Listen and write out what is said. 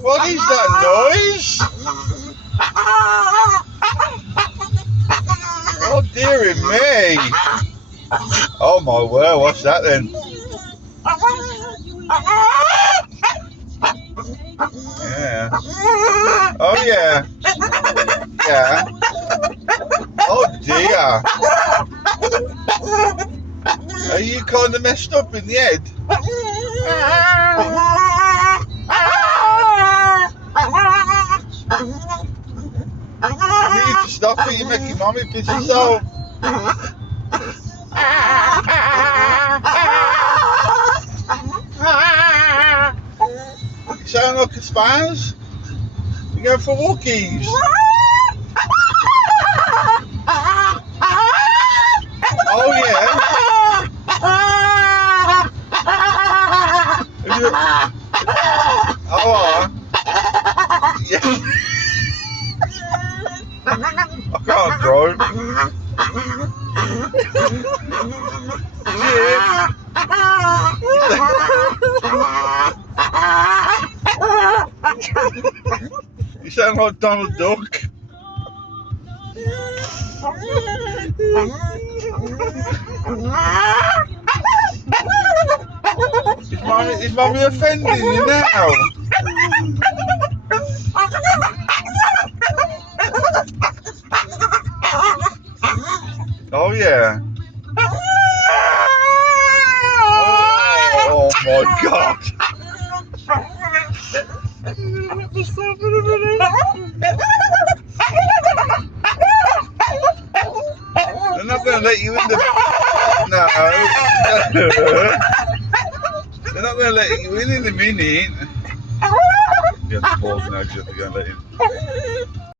What is that noise? Oh dearie me! Oh my word, what's that then? Yeah. Oh yeah. Yeah. Oh dear. Are you kind of messed up in the head? You need to stop it, you're making mommy piss herself. You sound like a spaz. You're going for walkies. Oh yeah. Oh yeah. I can't drive. You sound like Donald Duck. Is mommy offending you now? Oh yeah. Oh my God. They're not going to let you in the... No. They're not going to let you in a minute. You have to pause now because you have to go and let him.